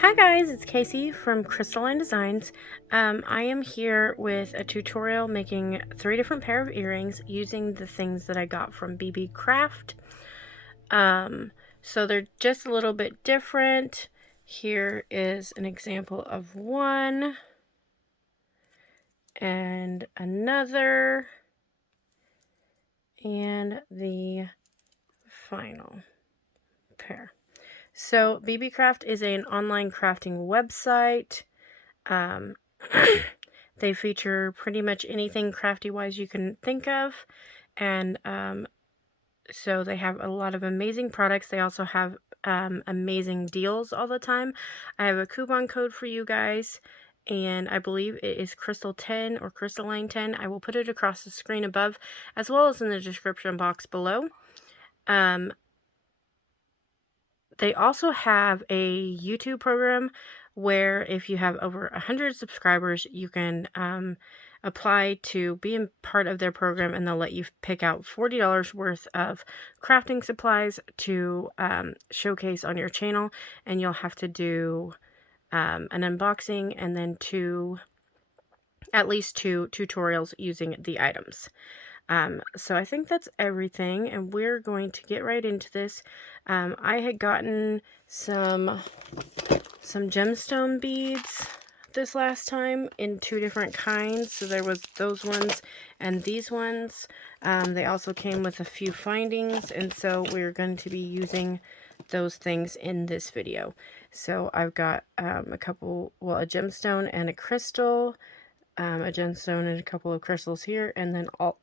Hi guys, it's Casey from Crystalline Designs. I am here with a tutorial making 3 different pair of earrings using the things that I got from Beebeecraft. So they're just a little bit different. Here is an example of one and another and the final pair. So Beebeecraft is an online crafting website. They feature pretty much anything crafty wise you can think of, and so they have a lot of amazing products. They also have amazing deals all the time. I have a coupon code for you guys, and I believe it is Crystal 10 or Crystalline 10. I will put it across the screen above as well as in the description box below. They also have a YouTube program where if you have over 100 subscribers, you can apply to be a part of their program, and they'll let you pick out $40 worth of crafting supplies to showcase on your channel, and you'll have to do an unboxing and then at least two tutorials using the items. So I think that's everything, and we're going to get right into this. I had gotten some gemstone beads this last time in 2 different kinds. So there was those ones and these ones. They also came with a few findings, and so we're going to be using those things in this video. So I've got a gemstone and a crystal, a gemstone and a couple of crystals here, and then all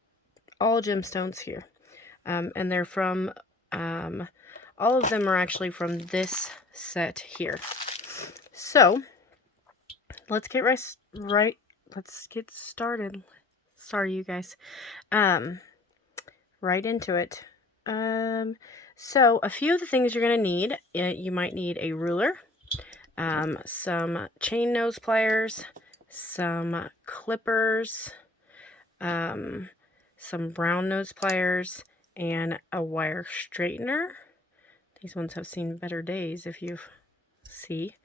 gemstones here, and they're from all of them are actually from this set here. So let's get let's get started. Sorry you guys. Right into it. So a few of the things you're going to need, you might need a ruler, some chain nose pliers, some clippers, some brown nose pliers, and a wire straightener. These ones have seen better days if you see.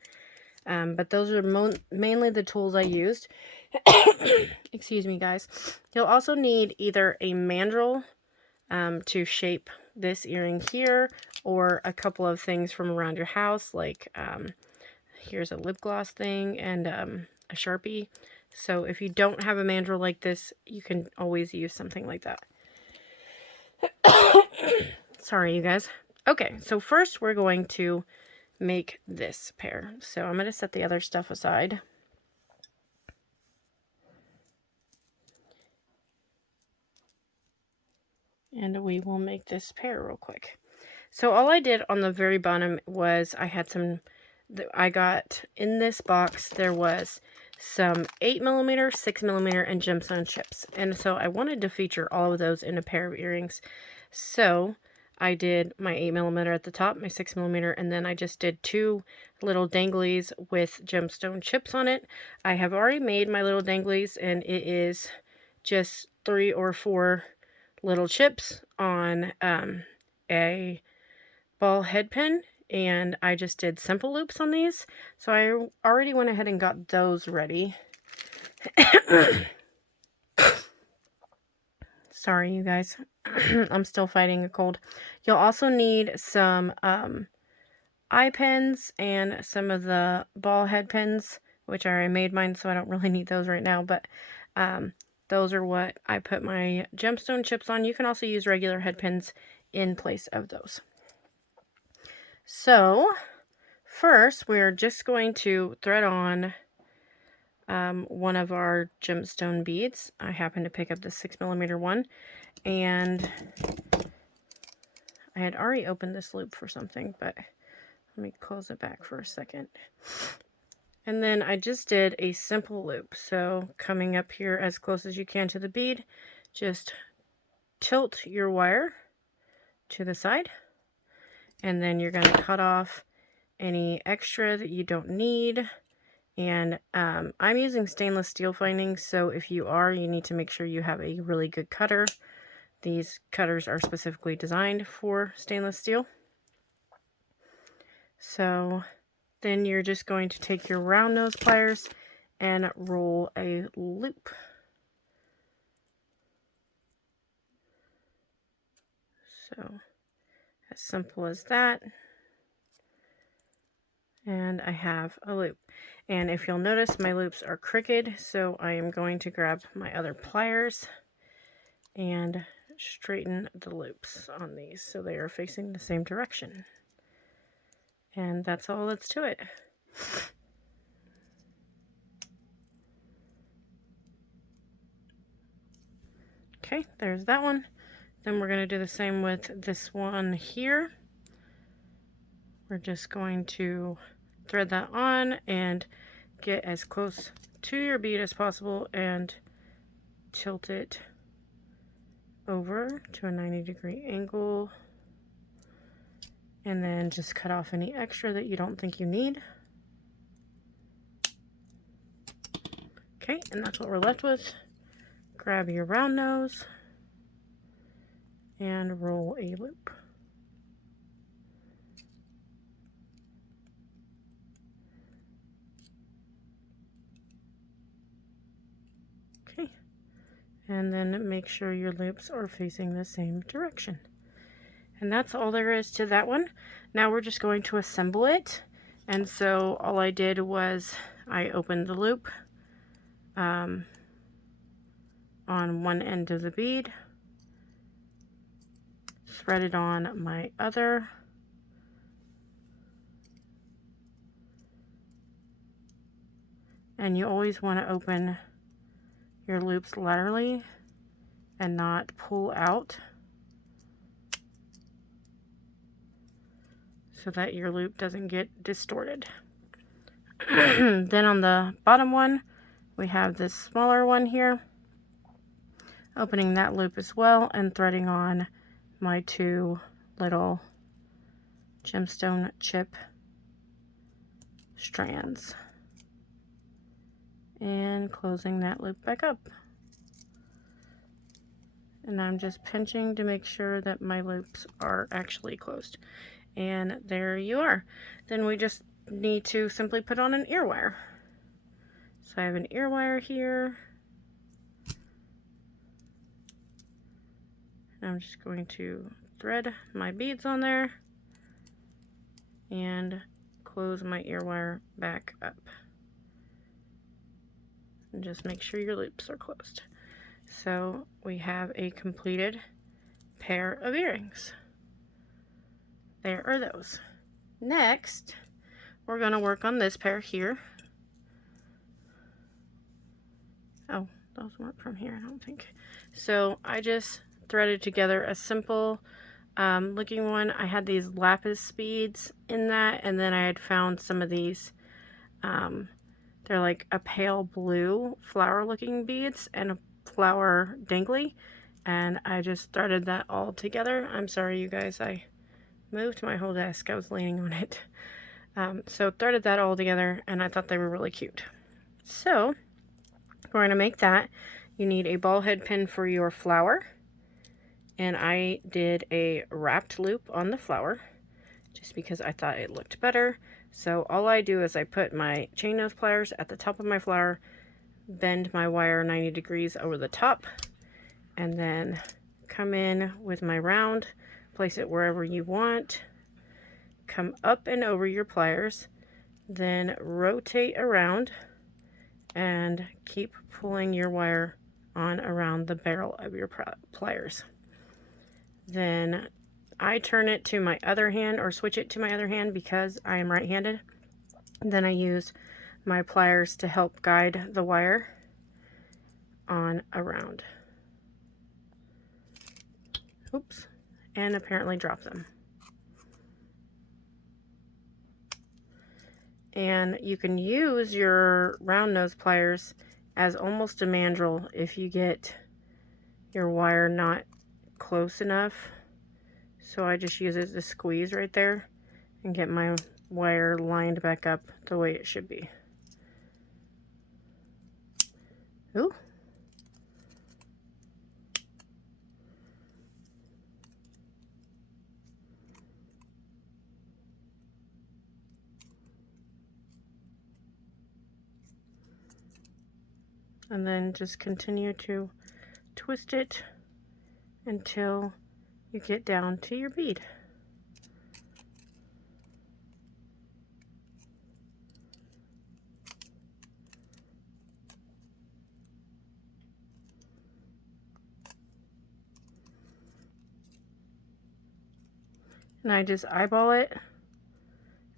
But those are mainly the tools I used. Excuse me, guys. You'll also need either a mandrel to shape this earring here, or a couple of things from around your house, like here's a lip gloss thing and a Sharpie. So if you don't have a mandrel like this, you can always use something like that. Sorry, you guys. Okay, so first we're going to make this pair. So I'm going to set the other stuff aside. And we will make this pair real quick. So all I did on the very bottom was I got in this box, there was some 8mm, 6mm, and gemstone chips. And so I wanted to feature all of those in a pair of earrings. So I did my 8mm at the top, my 6mm, and then I just did 2 little danglies with gemstone chips on it. I have already made my little danglies, and it is just 3 or 4 little chips on a ball head pin, and I just did simple loops on these. So I already went ahead and got those ready. Sorry, you guys. I'm still fighting a cold. You'll also need some eye pins and some of the ball head pins, which I already made mine, so I don't really need those right now, but those are what I put my gemstone chips on. You can also use regular head pins in place of those. So first, we're just going to thread on one of our gemstone beads. I happen to pick up the 6mm one, and I had already opened this loop for something, but let me close it back for a second. And then I just did a simple loop. So coming up here as close as you can to the bead, just tilt your wire to the side, and then you're going to cut off any extra that you don't need. And I'm using stainless steel findings, so if you are, you need to make sure you have a really good cutter. These cutters are specifically designed for stainless steel. So Then you're just going to take your round nose pliers and roll a loop. So as simple as that. And I have a loop. And if you'll notice, my loops are crooked, so I am going to grab my other pliers and straighten the loops on these so they are facing the same direction. And that's all that's to it. Okay, there's that one. Then we're going to do the same with this one here. We're just going to thread that on and get as close to your bead as possible and tilt it over to a 90-degree angle, and then just cut off any extra that you don't think you need. Okay, and that's what we're left with. Grab your round nose and roll a loop. Okay, and then make sure your loops are facing the same direction. And that's all there is to that one. Now we're just going to assemble it. And so all I did was I opened the loop on one end of the bead, threaded on my other, and you always want to open your loops laterally and not pull out, so that your loop doesn't get distorted. Then on the bottom one, we have this smaller one here, opening that loop as well and threading on my two little gemstone chip strands and closing that loop back up. And I'm just pinching to make sure that my loops are actually closed. And there you are. Then we just need to simply put on an ear wire. So I have an ear wire here. And I'm just going to thread my beads on there and close my ear wire back up. And just make sure your loops are closed. So we have a completed pair of earrings. There are those. Next, we're going to work on this pair here. Oh, those weren't from here, I don't think. So I just threaded together a simple looking one. I had these lapis beads in that, and then I had found some of these. They're like a pale blue flower looking beads and a flower dangly, and I just threaded that all together. I'm sorry you guys, I moved my whole desk, I was leaning on it. So threaded that all together, and I thought they were really cute. So we're going to make that. You need a ball head pin for your flower, and I did a wrapped loop on the flower just because I thought it looked better. So all I do is I put my chain nose pliers at the top of my flower, bend my wire 90 degrees over the top, and then come in with my round, place it wherever you want, come up and over your pliers, then rotate around and keep pulling your wire on around the barrel of your pliers. Then I turn it to my other hand, or switch it to my other hand because I am right-handed. Then I use my pliers to help guide the wire on around. Oops, and apparently drop them. And you can use your round nose pliers as almost a mandrel if you get your wire not close enough. So I just use it to squeeze right there and get my wire lined back up the way it should be. Ooh. and then just continue to twist it until you get down to your bead. And I just eyeball it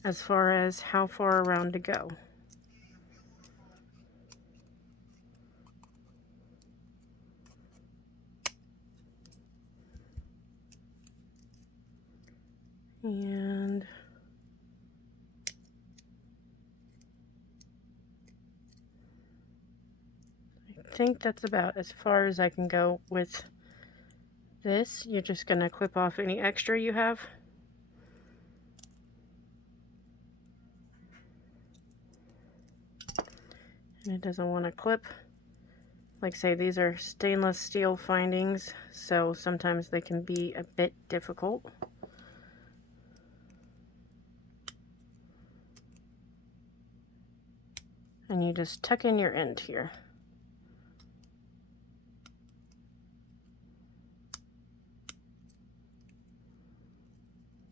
as far as how far around to go. And I think that's about as far as I can go with this. You're just going to clip off any extra you have. And it doesn't want to clip. Like say, these are stainless steel findings, so sometimes they can be a bit difficult. And you just tuck in your end here.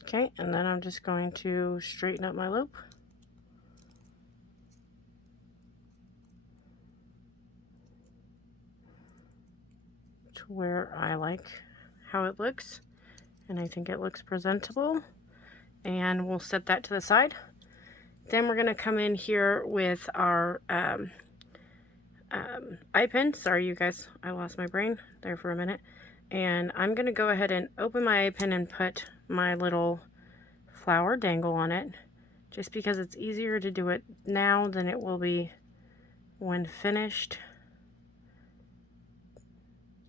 Okay, and then I'm just going to straighten up my loop. To where I like how it looks, and I think it looks presentable. And we'll set that to the side. Then we're going to come in here with our eye pin. Sorry, you guys, I lost my brain there for a minute. And I'm going to go ahead and open my eye pin and put my little flower dangle on it, just because it's easier to do it now than it will be when finished.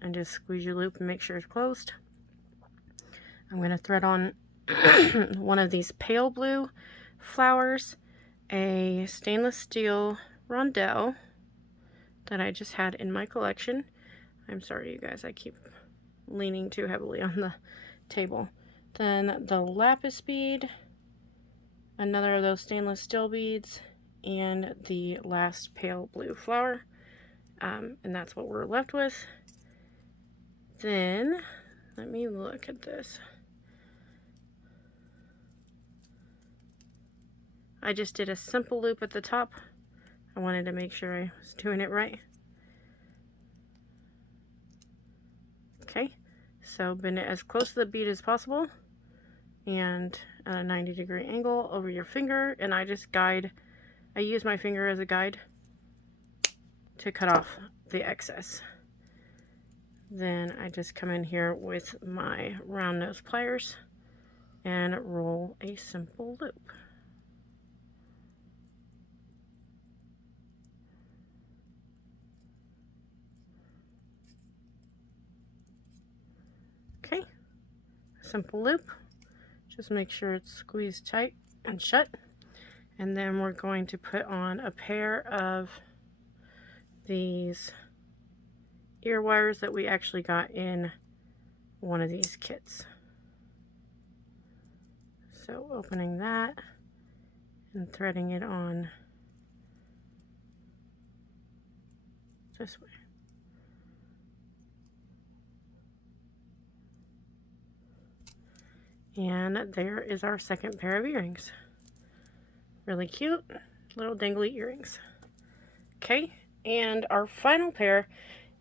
And just squeeze your loop and make sure it's closed. I'm going to thread on one of these pale blue flowers, a stainless steel rondelle that I just had in my collection. I'm sorry, you guys, I keep leaning too heavily on the table. Then the lapis bead, another of those stainless steel beads, and the last pale blue flower. And that's what we're left with. Then, let me look at this. I just did a simple loop at the top. I wanted to make sure I was doing it right. Okay, so bend it as close to the bead as possible and at a 90-degree angle over your finger, and I just guide. I use my finger as a guide to cut off the excess. Then I just come in here with my round nose pliers and roll a simple loop. Okay, simple loop. Just make sure it's squeezed tight and shut. And then we're going to put on a pair of these ear wires that we actually got in one of these kits. So opening that and threading it on this way. And there is our second pair of earrings. Really cute, little dangly earrings. Okay, and our final pair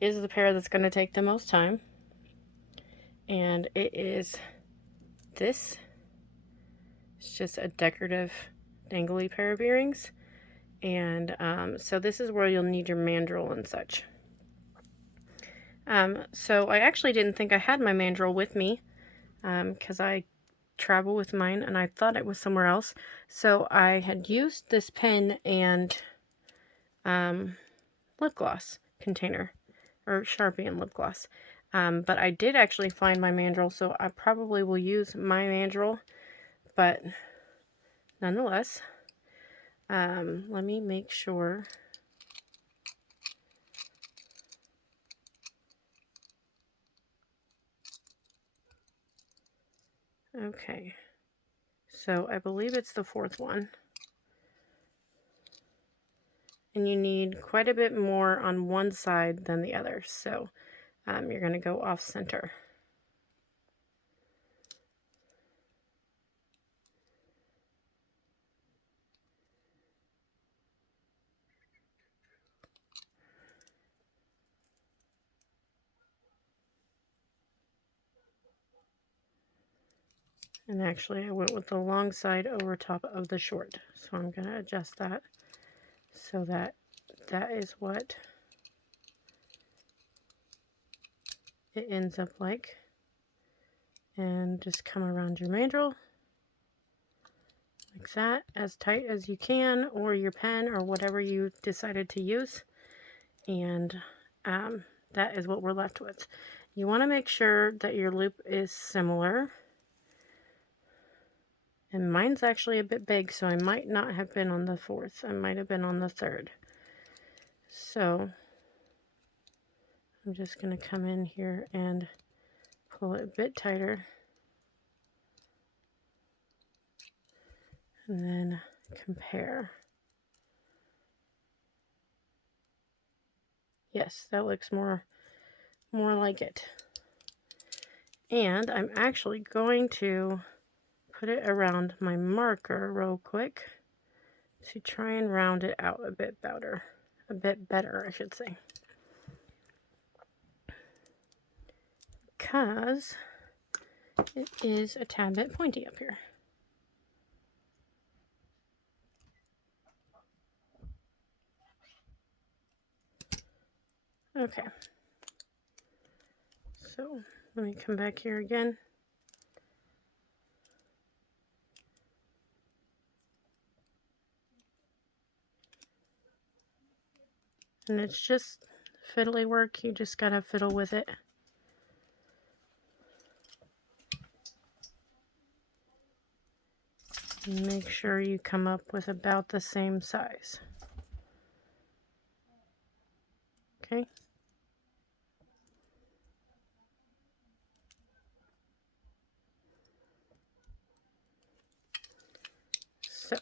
is the pair that's going to take the most time. And it is this. It's just a decorative dangly pair of earrings. And so this is where you'll need your mandrel and such. So I actually didn't think I had my mandrel with me because I travel with mine and I thought it was somewhere else. So I had used this pen and lip gloss container, or Sharpie and lip gloss. But I did actually find my mandrel, so I probably will use my mandrel, but nonetheless, let me make sure. Okay, so I believe it's the fourth one. and you need quite a bit more on one side than the other. So you're going to go off center. And actually I went with the long side over top of the short. So I'm going to adjust that so that that is what it ends up like. And just come around your mandrel like that, as tight as you can, or your pen, or whatever you decided to use. And that is what we're left with. You want to make sure that your loop is similar. And mine's actually a bit big, so I might not have been on the 4th. I might have been on the 3rd. So I'm just going to come in here and pull it a bit tighter. And then compare. Yes, that looks more like it. And I'm actually going to put it around my marker real quick to try and round it out a bit better. I should say. Because it is a tad bit pointy up here. Okay. So let me come back here again. And it's just fiddly work. You just gotta fiddle with it. And make sure you come up with about the same size. Okay. So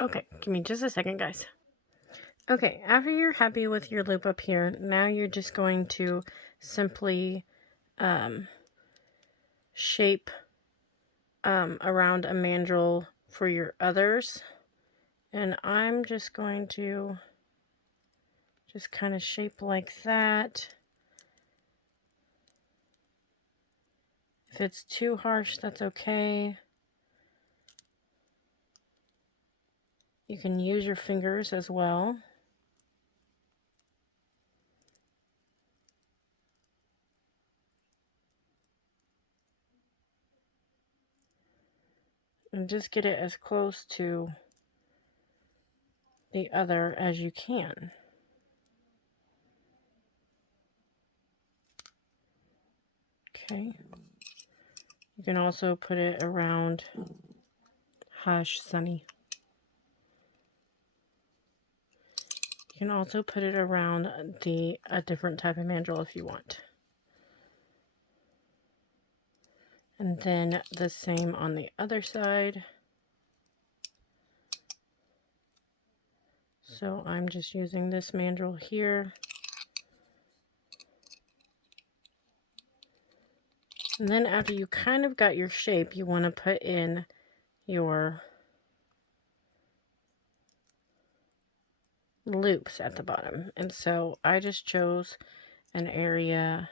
okay, give me just a second, guys. Okay, after you're happy with your loop up here, now you're just going to simply shape around a mandrel for your others. And I'm just going to just kind of shape like that. If it's too harsh, that's okay. You can use your fingers as well. And just get it as close to the other as you can. Okay. You can also put it around, hush, Sunny. You can also put it around a different type of mandrel if you want. And then the same on the other side. So I'm just using this mandrel here. And then after you kind of got your shape, you want to put in your loops at the bottom. And so I just chose an area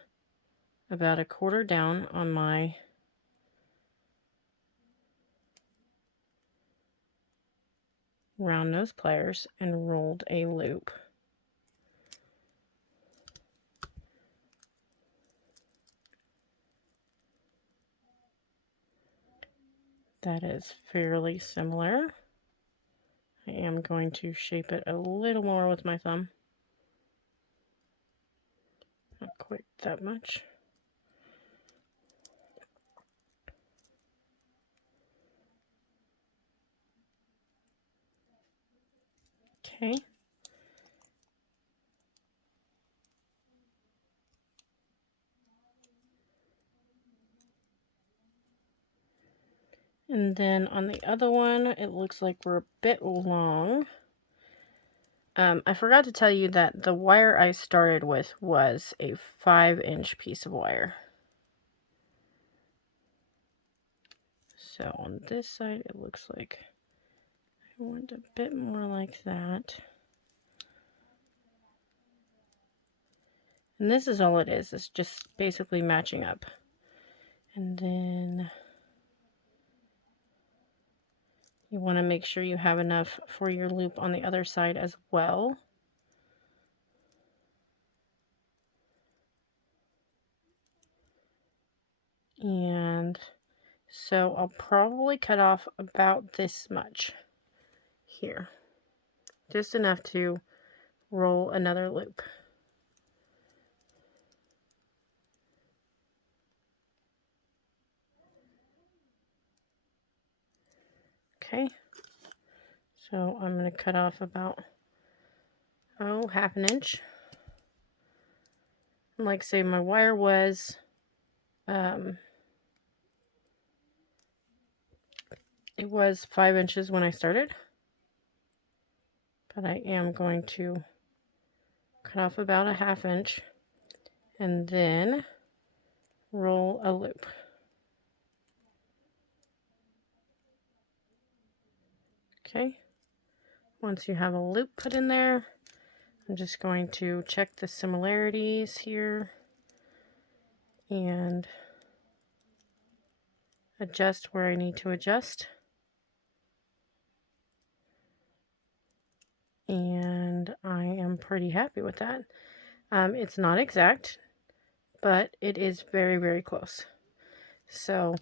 about 1/4 down on my round nose pliers and rolled a loop. That is fairly similar. I am going to shape it a little more with my thumb. Not quite that much. Okay. And then on the other one, it looks like we're a bit long. I forgot to tell you that the wire I started with was a 5-inch piece of wire. So on this side, it looks like I want a bit more like that. And this is all it is. It's just basically matching up. And then you want to make sure you have enough for your loop on the other side as well. And so I'll probably cut off about this much here. Just enough to roll another loop. Okay. So I'm going to cut off about, half an inch. And like I say, my wire was, it was 5 inches when I started. But I am going to cut off about a ½ inch and then roll a loop. Okay. Once you have a loop put in there, I'm just going to check the similarities here and adjust where I need to adjust. And I am pretty happy with that. It's not exact, but it is very, very close. So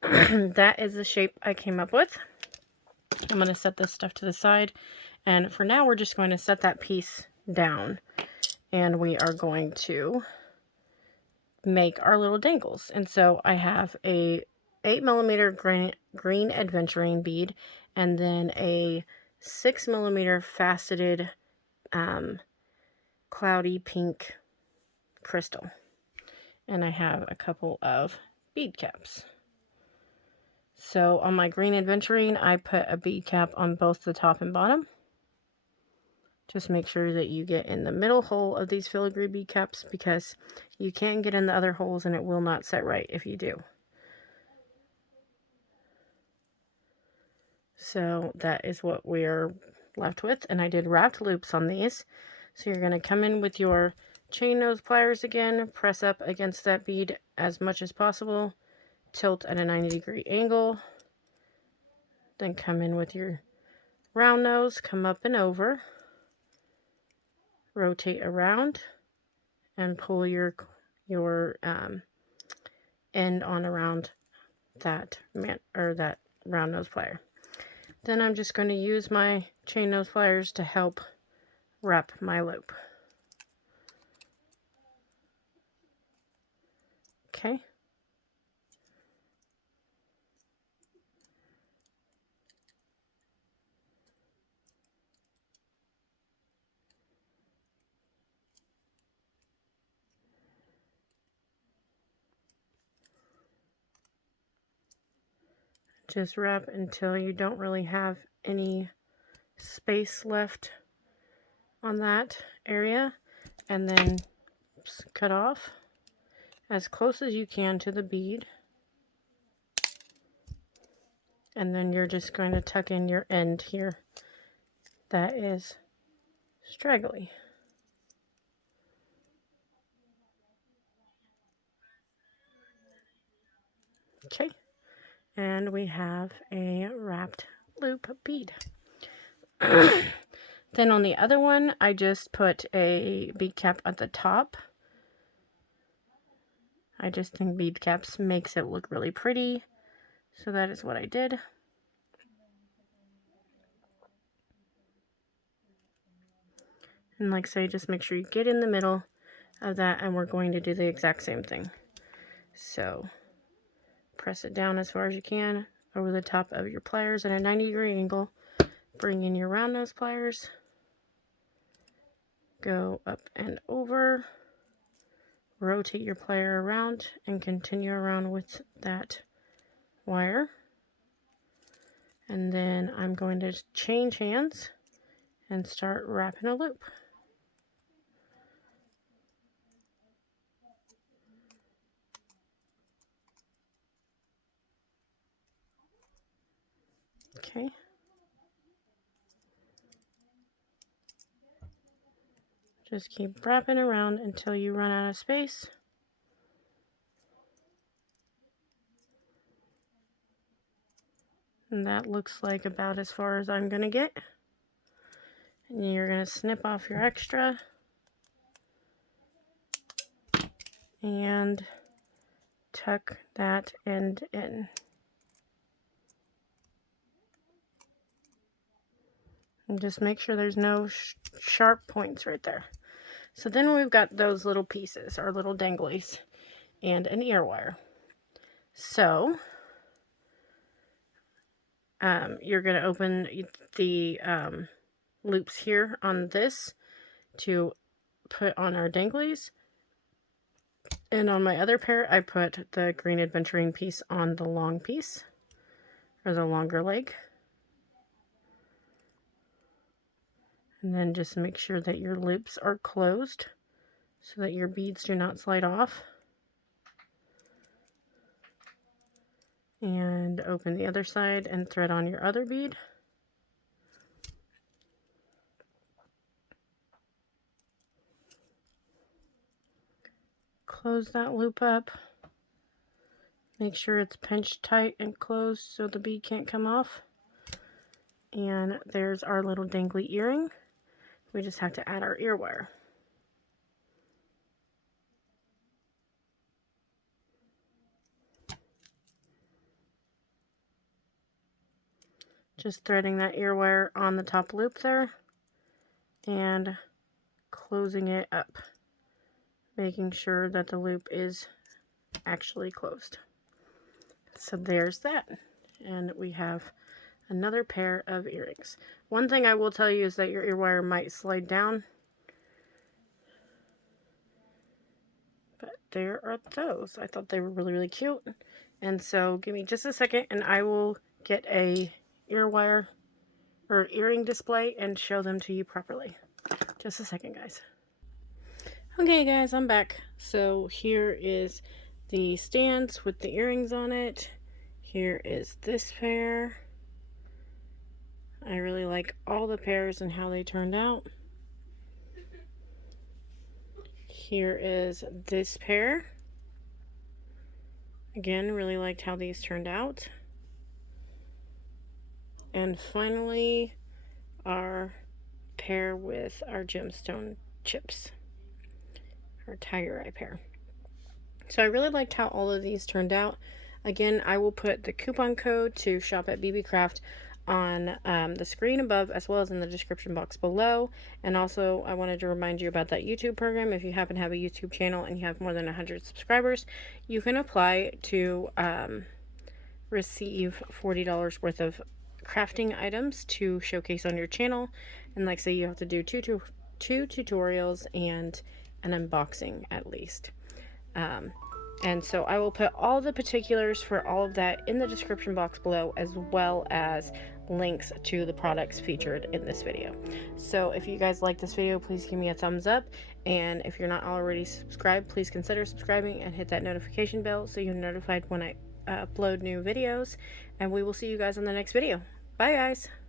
that is the shape I came up with. I'm going to set this stuff to the side. And for now, we're just going to set that piece down. And we are going to make our little dangles. And so I have a 8mm green adventuring bead and then a 6mm faceted cloudy pink crystal. And I have a couple of bead caps. So on my green adventuring, I put a bead cap on both the top and bottom. Just make sure that you get in the middle hole of these filigree bead caps because you can get in the other holes and it will not set right if you do. So that is what we're left with. And I did wrapped loops on these. So you're going to come in with your chain nose pliers again, press up against that bead as much as possible, tilt at a 90-degree angle, then come in with your round nose, come up and over, rotate around, and pull your end on around that that round nose plier. Then I'm just going to use my chain nose pliers to help wrap my loop. Okay. Just wrap until you don't really have any space left on that area, and then cut off as close as you can to the bead, and then you're just going to tuck in your end here that is straggly. Okay, and we have a wrapped loop bead. Then on the other one, I just put a bead cap at the top. I just think bead caps makes it look really pretty, so that is what I did. And like I say, just make sure you get in the middle of that, and we're going to do the exact same thing. So press it down as far as you can over the top of your pliers at a 90-degree angle. Bring in your round nose pliers. go up and over, rotate your plier around, and continue around with that wire. And then I'm going to change hands and start wrapping a loop. Okay. Just keep wrapping around until you run out of space. And that looks like about as far as I'm going to get. And you're going to snip off your extra. And tuck that end in. And just make sure there's no sharp points right there. So then we've got those little pieces, our little danglies, and an ear wire. So you're going to open the loops here on this to put on our danglies. And on my other pair, I put the green adventuring piece on the long piece, or the longer leg. And then just make sure that your loops are closed so that your beads do not slide off. And open the other side and thread on your other bead. Close that loop up. Make sure it's pinched tight and closed so the bead can't come off. And there's our little dangly earring. We just have to add our ear wire. Just threading that ear wire on the top loop there and closing it up, making sure that the loop is actually closed. So there's that, and we have another pair of earrings. One thing I will tell you is that your ear wire might slide down, but there are those. I thought they were really cute, and so give me just a second and I will get a ear wire or earring display and show them to you properly. Just a second, guys. Okay guys, I'm back. So here is the stands with the earrings on it. Here is this pair. I really like all the pairs and how they turned out. Here is this pair. Again, really liked how these turned out. And finally, our pair with our gemstone chips. Our tiger eye pair. So I really liked how all of these turned out. Again, I will put the coupon code to shop at Beebeecraft on the screen above, as well as in the description box below. And also, I wanted to remind you about that YouTube program. If you happen to have a YouTube channel and you have more than 100 subscribers, you can apply to receive $40 worth of crafting items to showcase on your channel. And like say, you have to do two tutorials and an unboxing at least. And so I will put all the particulars for all of that in the description box below, as well as links to the products featured in this video. So if you guys like this video, please give me a thumbs up. And if you're not already subscribed, please consider subscribing and hit that notification bell so you're notified when I upload new videos. And we will see you guys in the next video. Bye guys!